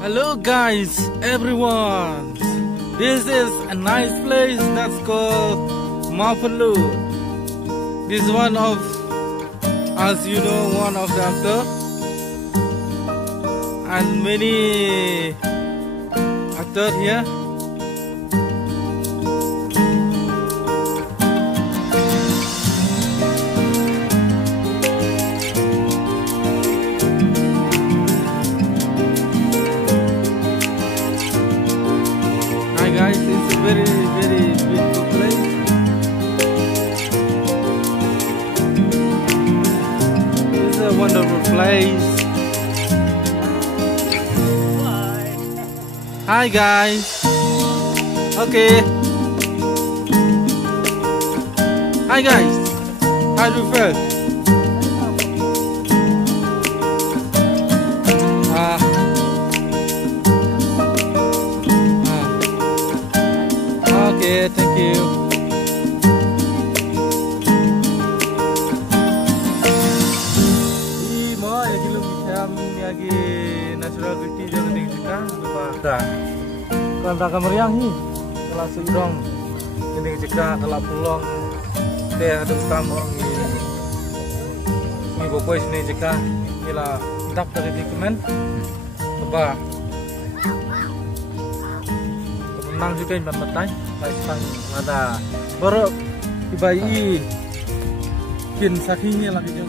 Hello guys, everyone. This is a nice place that's called Mawphanlur. This is one of, as you know, one of the actors, and many actors here. Guys, it's a very beautiful place. It's a wonderful place. Hi guys. Okay. Hi guys. How do you feel? Okay, thank you. Mau ya kilo macam lagi natural beauty jangan tinggikan lupa. Kan tak meriang ni. Kalau sudong ini jika kalau pulang teh ada utama ni bopoi sini jika kila dak dari dokumen coba menang juga yang bermatai. Sang ada baru dibayi pynsah ini lagi jeng.